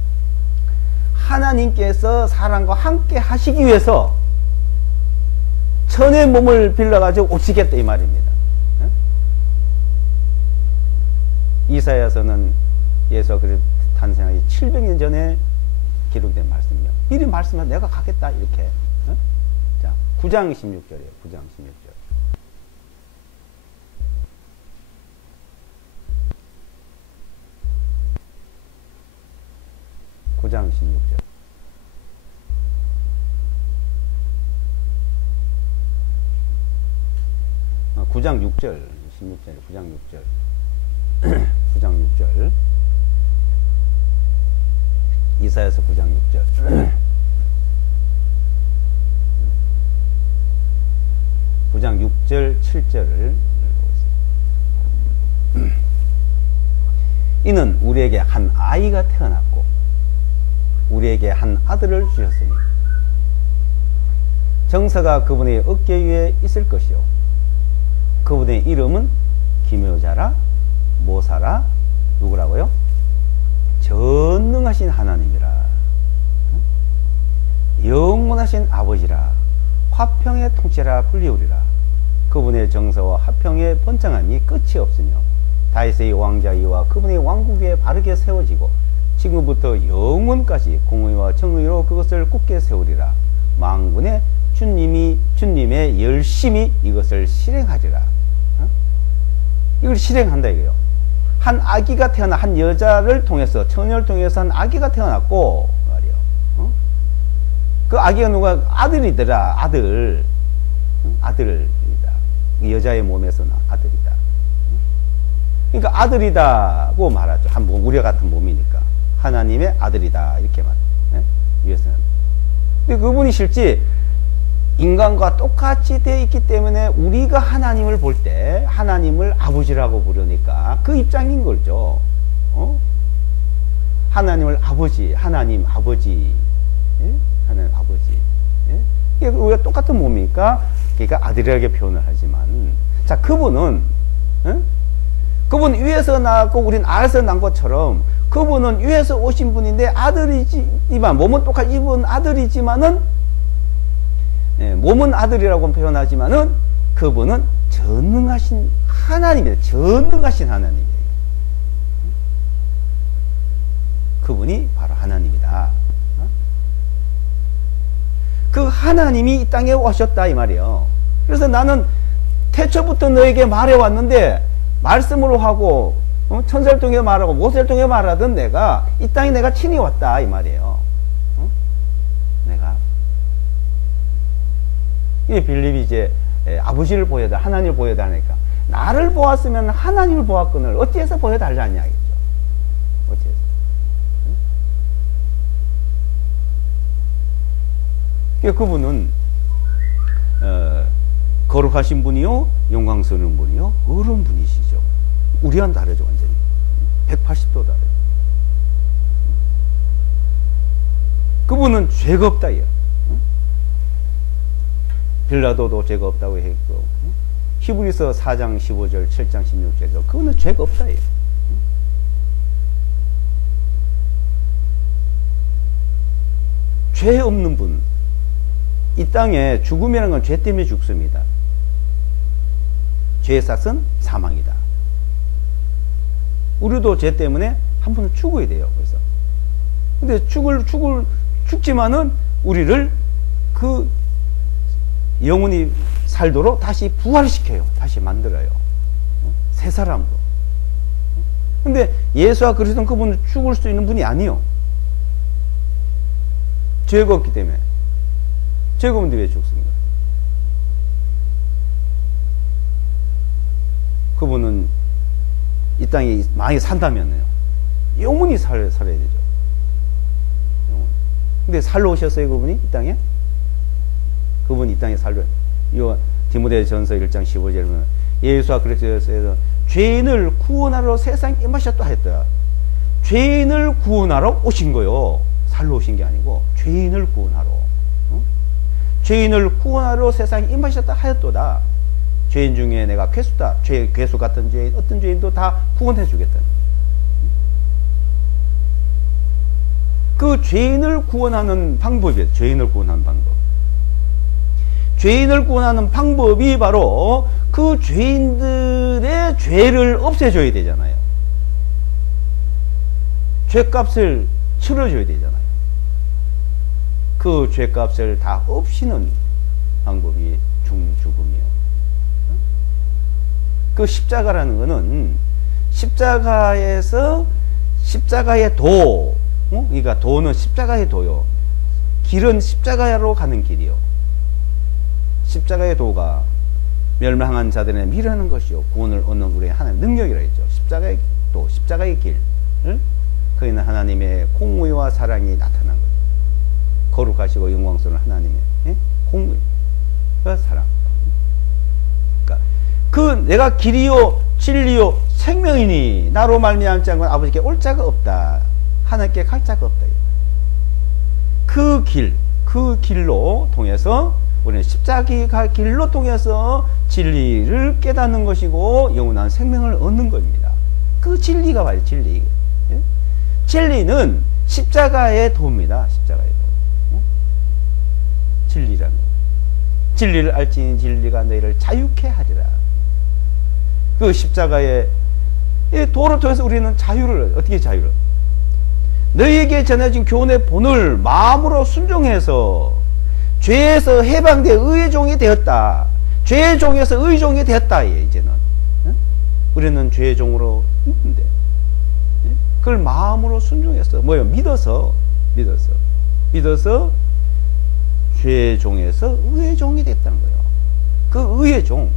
하나님께서 사람과 함께 하시기 위해서 처녀의 몸을 빌려가지고 오시겠다 이 말입니다. 이사야서는 예수가 탄생하기 700년 전에 기록된 말씀이요. 미리 말씀하면 내가 가겠다 이렇게. 자, 9장 16절이에요. 9장 16절. 9장 16절. 아, 9장 6절. 16절. 9장 6절. 9장 6절. 이사야서 9장 6절. 9장 6절 7절을 읽어보겠습니다. 이는 우리에게 한 아이가 태어났고 우리에게 한 아들을 주셨으니 정서가 그분의 어깨 위에 있을 것이요 그분의 이름은 기묘자라 모사라 누구라고요? 전능하신 하나님이라 영원하신 아버지라 화평의 통치라 불리우리라. 그분의 정서와 화평의 번창함이 끝이 없으며 다윗의 왕자 이와 그분의 왕국 위에 바르게 세워지고 지금부터 영원까지 공의와 정의로 그것을 굳게 세우리라. 만군의 주님의 열심히 이것을 실행하리라. 이걸 실행한다 이거예요. 한 아기가 태어나 한 여자를 통해서 처녀를 통해서 한 아기가 태어났고 말이요. 그 아기가 누가 아들이더라. 아들이다. 여자의 몸에서는 아들이다. 그러니까 아들이다고 말하죠. 한 우리 같은 몸이니까 하나님의 아들이다 이렇게만 위해서는. 근데 그분이 실제 인간과 똑같이 되어 있기 때문에 우리가 하나님을 볼 때 하나님을 아버지라고 부르니까 그 입장인 거죠. 하나님을 아버지, 하나님 아버지, 하나님 아버지. 이게 우리가 똑같은 몸이니까 그러니까 아들이라고 표현을 하지만, 자 그분은 그분 위에서 나왔고 우린 아래서 난 것처럼 그분은 위에서 오신 분인데 아들이지만 몸은 똑같이 입은 아들이지만은 몸은 아들이라고 표현하지만은 그분은 전능하신 하나님이에요. 전능하신 하나님이에요. 그분이 바로 하나님이다. 그 하나님이 이 땅에 오셨다 이 말이에요. 그래서 나는 태초부터 너에게 말해왔는데 말씀으로 하고 천사를 통해 말하고 모세를 통해 말하던 내가 이 땅에 내가 친히 왔다 이 말이에요. 내가 이 빌립이 이제 아버지를 보여다 하나님을 보여달라니까 나를 보았으면 하나님을 보았거늘 어찌해서 보여달라냐 겠죠. 어찌해서. 그분은 거룩하신 분이요 영광스러운 분이요 어려운 분이시죠. 우리와는 다르죠. 완전히 180도 다르요. 그분은 죄가 없다 이요. 빌라도도 죄가 없다고 했고 히브리서 4장 15절 7장 16절에서 그분은 죄가 없다 이요. 죄 없는 분. 이 땅에 죽음이라는 건 죄 때문에 죽습니다. 죄의 삭은 사망이다. 우리도 죄 때문에 한 번은 죽어야 돼요. 그래서 근데 죽지만은 우리를 그 영혼이 살도록 다시 부활시켜요. 다시 만들어요. 새 사람으로. 근데 예수와 그리스도는 그분은 죽을 수 있는 분이 아니요. 죄가 없기 때문에. 죄가 없는데 왜 죽습니까? 그분은 이 땅에 많이 산다면요. 영원히 살아야 되죠. 영원. 근데 살러 오셨어요, 그분이? 이 땅에? 그분이 이 땅에 살러, 디모데전서 1장 15절에 보면 예수와 그리스도에서 죄인을 구원하러 세상에 임하셨다 했더라. 죄인을 구원하러 오신 거요. 살러 오신 게 아니고 죄인을 구원하러. 죄인을 구원하러 세상에 임하셨다 하였도다. 죄인 중에 내가 괴수다. 괴수 같은 죄인, 어떤 죄인도 다 구원해 주겠다. 그 죄인을 구원하는 방법이에요. 죄인을 구원하는 방법. 죄인을 구원하는 방법이 바로 그 죄인들의 죄를 없애줘야 되잖아요. 죄값을 치러줘야 되잖아요. 그 죄값을 다 없이는 방법이 죽음이요. 그 십자가라는 것은 십자가에서 십자가의 도, 그러니까 도는 십자가의 도요. 길은 십자가로 가는 길이요. 십자가의 도가 멸망한 자들의 미라는 것이요. 구원을 얻는 우리의 하나님의 능력이라 했죠. 십자가의 도, 십자가의 길. 거기는 하나님의 공의와 사랑이 나타난 거죠. 거룩하시고 영광스러운 하나님의 공의와 사랑. 그러니까 그 내가 길이요 진리요 생명이니 나로 말미암지 않고는 아버지께 올 자가 없다. 하나님께 갈 자가 없다. 그 길로 통해서 우리는 십자가 길로 통해서 진리를 깨닫는 것이고 영원한 생명을 얻는 겁니다. 그 진리가 바로 진리. 진리는 십자가의 도입니다. 십자가의 도. 진리라는 거. 진리를 알지니 진리가 너희를 자유케 하리라. 그 십자가의 도를 통해서 우리는 자유를, 어떻게 자유를? 너희에게 전해진 교훈의 본을 마음으로 순종해서 죄에서 해방되어 의의 종이 되었다. 죄의 종에서 의의 종이 되었다. 이제는 우리는 죄의 종으로 있는데 그걸 마음으로 순종해서 뭐예요? 믿어서 죄의 종에서 의의 종이 됐다는 거예요. 그 의의 종,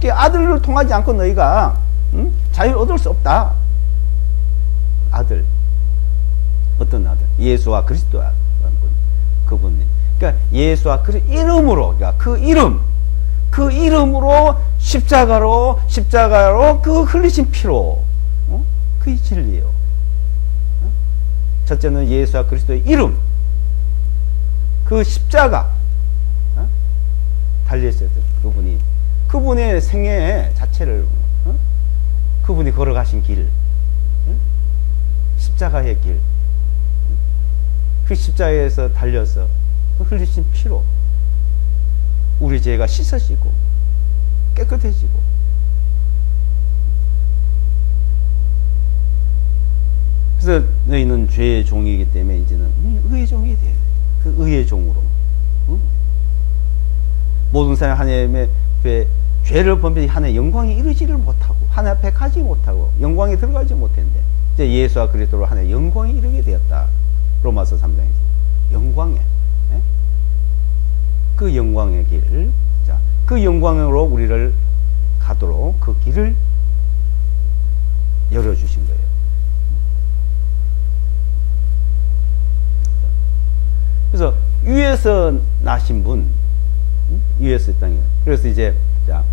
그 아들을 통하지 않고 너희가 자유를 얻을 수 없다. 아들, 어떤 아들? 예수와 그리스도라는 분, 그분이. 그러니까 예수와 그 이름으로, 그러니까 그 이름으로 십자가로 그 흘리신 피로, 그게 진리예요. 첫째는 예수와 그리스도의 이름, 그 십자가 달려있어야 돼요. 그분의 생애 자체를, 그분이 걸어가신 길, 십자가의 길, 그 십자가에서 달려서 그 흘리신 피로 우리 죄가 씻어지고 깨끗해지고, 그래서 너희는 죄의 종이기 때문에 이제는 의의 종이 돼야 돼. 그 의의 종으로 모든 사람 하나님의 죄를 범죄 하나님의 영광에 이르지를 못하고 하나님 앞에 가지 못하고 영광에 들어가지 못했는데 이제 예수와 그리스도로 하나님의 영광에 이르게 되었다. 로마서 3장에서 영광에, 그 영광의 길, 자, 그 영광으로 우리를 가도록 그 길을 열어주신 거예요. 그래서 위에서 나신 분, 위에서 땅에. 그래서 이제 자,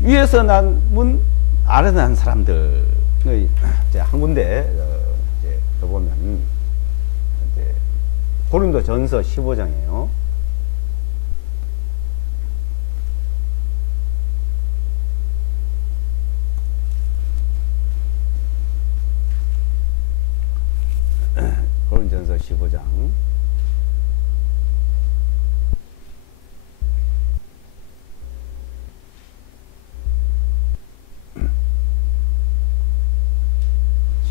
위에서 난 분, 아래 난 사람들, 이제 한 군데 이제 더 보면 이제 고린도전서 15장이에요. 고린도전서 15장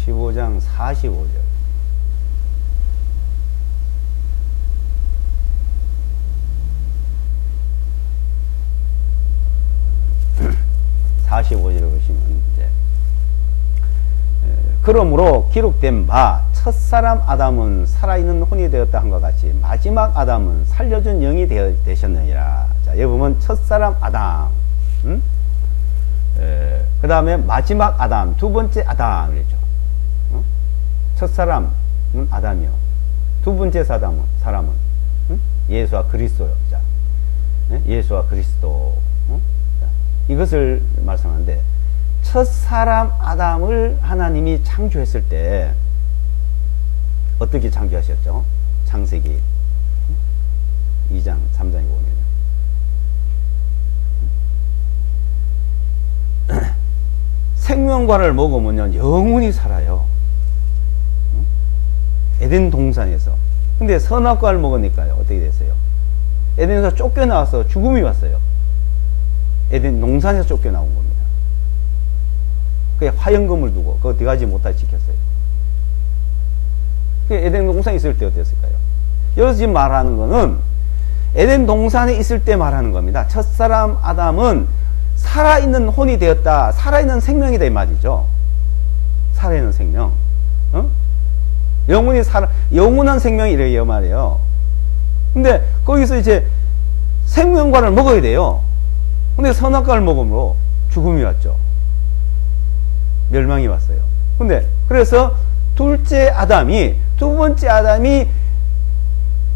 15장 45절. 보시면 이제 그러므로 기록된 바 첫사람 아담은 살아있는 혼이 되었다 한것 같이 마지막 아담은 살려준 영이 되셨느니라. 자, 여기 보면 첫사람 아담, 그 다음에 마지막 아담, 두 번째 아담 이랬죠. 첫 사람은 아담이요. 두 번째 사람은 예수와 그리스도요. 자, 예수와 그리스도. 자, 이것을 말씀하는데, 첫 사람 아담을 하나님이 창조했을 때 어떻게 창조하셨죠? 창세기 2장 3장에 보면 생명과를 먹으면 영원히 살아요. 에덴 동산에서. 근데 선악과를 먹으니까요, 어떻게 됐어요? 에덴에서 쫓겨나와서 죽음이 왔어요. 에덴 동산에서 쫓겨나온 겁니다. 그게 화영금을 두고 그거 들어가지 못하게 지켰어요. 에덴 동산에 있을 때 어땠을까요? 여기서 지금 말하는 거는 에덴 동산에 있을 때 말하는 겁니다. 첫사람 아담은 살아있는 혼이 되었다. 살아있는 생명이다 이 말이죠. 살아있는 생명. 영원한 생명이래요 말이에요. 근데 거기서 이제 생명과를 먹어야 돼요. 근데 선악과를 먹음으로 죽음이 왔죠. 멸망이 왔어요. 근데 그래서 두 번째 아담이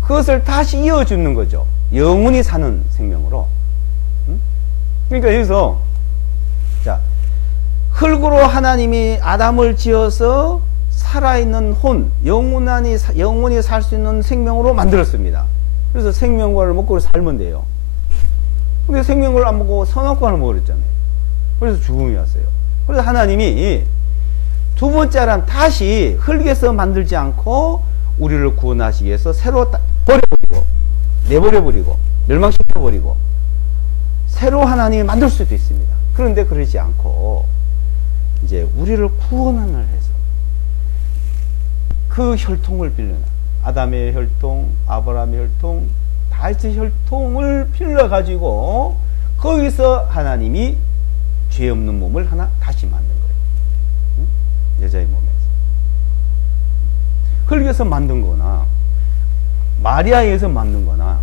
그것을 다시 이어주는 거죠. 영원히 사는 생명으로. 그러니까 여기서 자, 흙으로 하나님이 아담을 지어서 살아있는 혼, 영원히 살 수 있는 생명으로 만들었습니다. 그래서 생명과를 먹고 살면 돼요. 근데 생명과를 안 먹고 선악과를 먹으랬잖아요. 그래서 죽음이 왔어요. 그래서 하나님이 두 번째 아담 다시 흙에서 만들지 않고 우리를 구원하시기 위해서 새로 버려버리고, 내버려버리고, 멸망시켜버리고, 새로 하나님이 만들 수도 있습니다. 그런데 그러지 않고, 이제 우리를 구원을 해서, 그 혈통을 빌려나, 아담의 혈통, 아브라함의 혈통, 다윗의 혈통을 빌려가지고, 거기서 하나님이 죄 없는 몸을 하나 다시 만든 거예요. 여자의 몸에서. 흙에서 만든 거나, 마리아에서 만든 거나,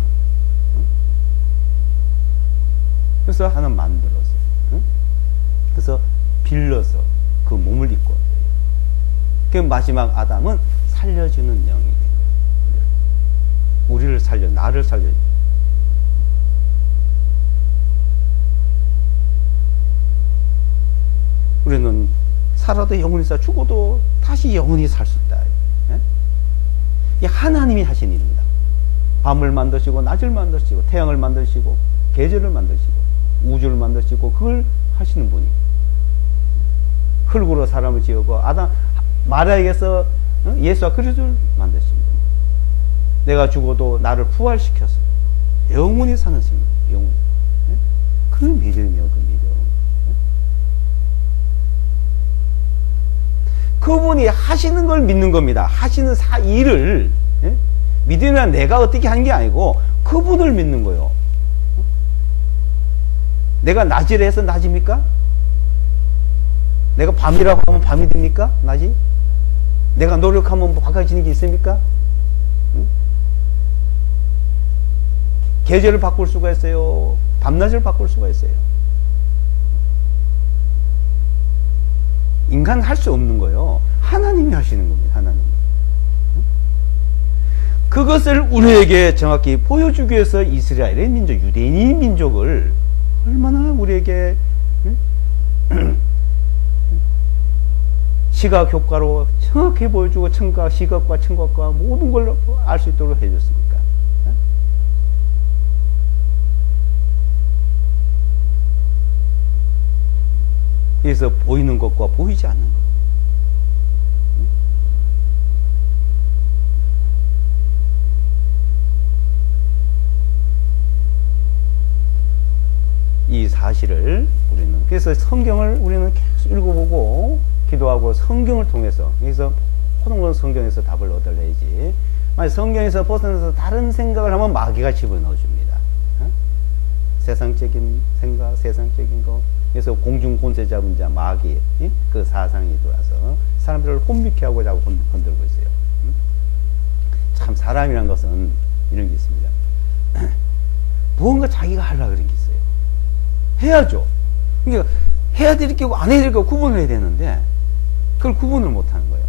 그래서 하나 만들어서, 그래서 빌려서 그 몸을 입고, 그 마지막 아담은 살려주는 영이 된 거예요. 우리를 나를 살려. 우리는 살아도 영원히 살, 죽어도 다시 영원히 살 수 있다. 이 하나님이 하신 일입니다. 밤을 만드시고 낮을 만드시고 태양을 만드시고 계절을 만드시고 우주를 만드시고 그걸 하시는 분이. 흙으로 사람을 지어고 마리아에게서 예수와 그리스도를 만드신 분. 내가 죽어도 나를 부활시켜서 영원히 사는 생명. 영원히. 그 믿음이요, 그 믿음. 그분이 하시는 걸 믿는 겁니다. 하시는 일을. 믿으면 내가 어떻게 하는 게 아니고 그분을 믿는 거예요. 내가 낮이라 해서 낮입니까? 내가 밤이라고 하면 밤이 됩니까? 낮이? 내가 노력하면 바꿔지는 게 있습니까? 계절을 바꿀 수가 있어요. 밤낮을 바꿀 수가 있어요. 인간 할 수 없는 거예요. 하나님이 하시는 겁니다. 하나님. 그것을 우리에게 정확히 보여주기 위해서 이스라엘의 민족, 유대인 민족을 얼마나 우리에게 시각 효과로 정확히 보여주고 시각과 청각과 모든 걸 알 수 있도록 해줬습니까? 그래서 보이는 것과 보이지 않는 것. 이 사실을 우리는, 그래서 성경을 우리는 계속 읽어보고 기도하고 성경을 통해서, 그래서 모든 건 성경에서 답을 얻어내야지. 만약 성경에서 벗어나서 다른 생각을 하면 마귀가 집어넣어줍니다. 세상적인 생각, 세상적인 거. 그래서 공중 권세 잡은 자 마귀, 그 사상이 들어와서 사람들을 혼미케 하고 자꾸 건들고 있어요. 참 사람이란 것은 이런 게 있습니다. 무언가 자기가 하려고 그런 게 있어요. 해야죠. 그러니까 해야 될 게 있고 안 해야 될 게 구분을 해야 되는데 그걸 구분을 못하는 거예요.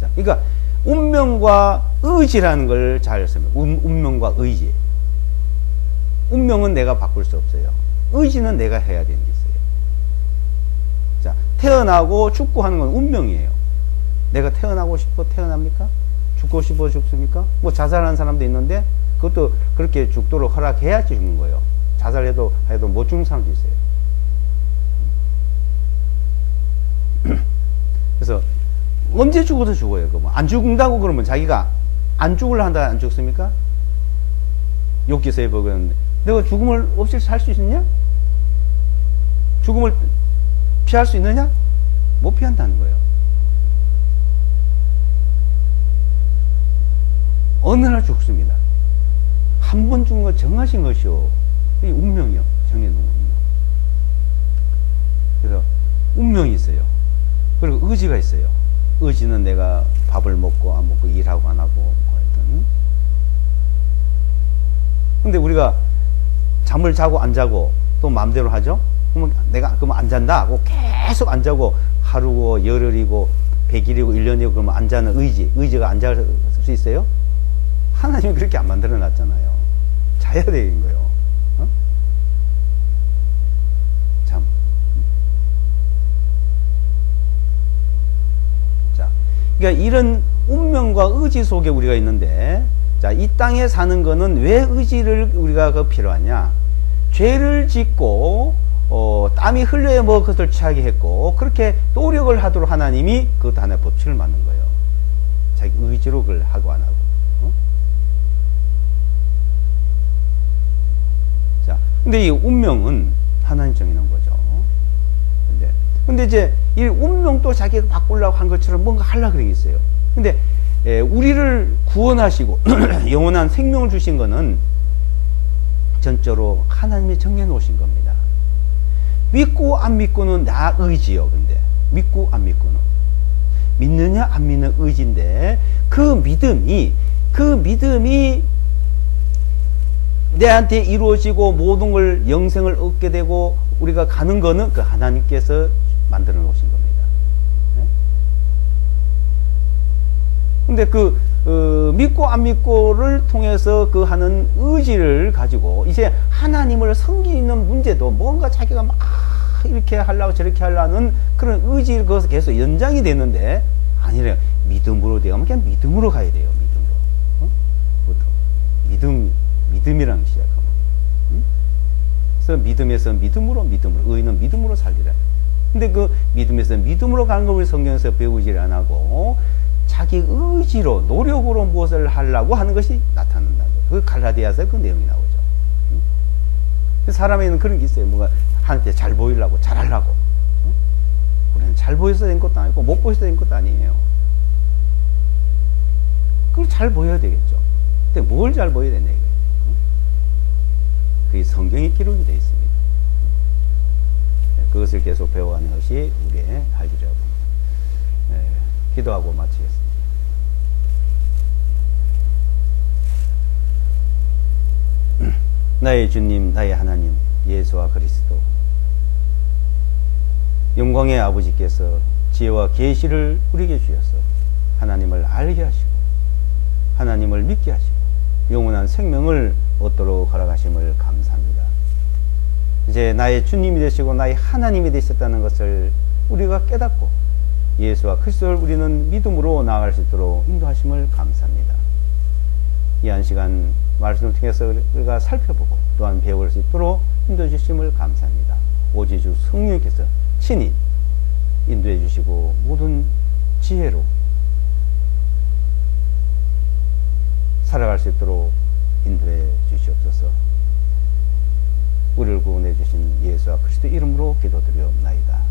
자, 그러니까 운명과 의지라는 걸 잘 쓰면 운명과 의지. 운명은 내가 바꿀 수 없어요. 의지는 내가 해야 되는 게 있어요. 자, 태어나고 죽고 하는 건 운명이에요. 내가 태어나고 싶어 태어납니까? 죽고 싶어 죽습니까? 뭐 자살하는 사람도 있는데 그것도 그렇게 죽도록 허락해야지 죽는 거예요. 자살해도 못 죽는 사람도 있어요. 그래서 언제 죽어도 죽어요. 안 죽는다고 그러면 자기가 안 죽으려 한다 안 죽습니까? 욥기서에 보면 내가 죽음을 없이 살 수 있느냐? 죽음을 피할 수 있느냐? 못 피한다는 거예요. 어느 날 죽습니다. 한 번 죽는 걸 정하신 것이요. 이 운명이요. 정해놓은 운명. 그래서 운명이 있어요. 그리고 의지가 있어요. 의지는 내가 밥을 먹고 안 먹고 일하고 안 하고 뭐 하여튼. 근데 우리가 잠을 자고 안 자고 또 마음대로 하죠? 그러면 내가 그러면 안 잔다 하고 계속 안 자고 하루고 열흘이고 100일이고 1년이고 그러면 안 자는 의지가 안 잘 수 있어요? 하나님이 그렇게 안 만들어 놨잖아요. 자야 되는 거예요. 어? 참. 자, 그러니까 이런 운명과 의지 속에 우리가 있는데, 자, 이 땅에 사는 거는 왜 의지를 우리가 필요하냐? 죄를 짓고 땀이 흘려야 뭐 그것을 취하게 했고 그렇게 노력을 하도록 하나님이 그것도 하나의 법칙을 만든 거예요. 자기 의지로 그걸 하고 안 하고. 자, 근데 이 운명은 하나님 정해놓은 거죠. 근데 이제 이 운명도 자기가 바꾸려고 한 것처럼 뭔가 하려고 그러겠어요. 근데 우리를 구원하시고 영원한 생명을 주신 거는 전적으로 하나님이 정해놓으신 겁니다. 믿고 안 믿고는 나 의지요. 근데 믿고 안 믿고는 믿느냐 안 믿는 의지인데 그 믿음이 내한테 이루어지고 모든 걸 영생을 얻게 되고 우리가 가는 거는 그 하나님께서 만들어 놓으신 겁니다. 네? 근데 믿고 안 믿고를 통해서 그 하는 의지를 가지고 이제 하나님을 섬기는 문제도 뭔가 자기가 막 이렇게 하려고 저렇게 하려는 그런 의지를 거기서 계속 연장이 되는데 아니래요. 믿음으로 되면 그냥 믿음으로 가야 돼요. 믿음으로. 믿음이랑 시작하면. 그래서 믿음에서 믿음으로 의인은 믿음으로 살리라. 근데 그 믿음에서 믿음으로 가는 걸 우리 성경에서 배우질 안 하고 자기 의지로 노력으로 무엇을 하려고 하는 것이 나타난다는 거예요. 그 갈라디아서 그 내용이 나오죠. 사람에는 그런 게 있어요. 뭔가 한테 잘 보이려고 잘하려고. 우리는 잘 보여서 된 것도 아니고 못 보여서 된 것도 아니에요. 그걸 잘 보여야 되겠죠. 근데 뭘 잘 보여야 되냐 이거예요. 그게 성경에 기록이 되어 있습니다. 그것을 계속 배워가는 것이 우리의 할 일이라고 봅니다. 기도하고 마치겠습니다. 나의 주님, 나의 하나님, 예수와 그리스도, 영광의 아버지께서 지혜와 계시를 우리에게 주셔서 하나님을 알게 하시고 하나님을 믿게 하시고 영원한 생명을 얻도록 허락하심을 감사합니다. 이제 나의 주님이 되시고 나의 하나님이 되셨다는 것을 우리가 깨닫고 예수와 그리스도를 우리는 믿음으로 나아갈 수 있도록 인도하심을 감사합니다. 이 한 시간 말씀을 통해서 우리가 살펴보고 또한 배울 수 있도록 인도해 주심을 감사합니다. 오직 주 성령께서 친히 인도해 주시고 모든 지혜로 살아갈 수 있도록 인도해 주시옵소서. 우리를 구원해 주신 예수와 그리스도 이름으로 기도드리옵나이다.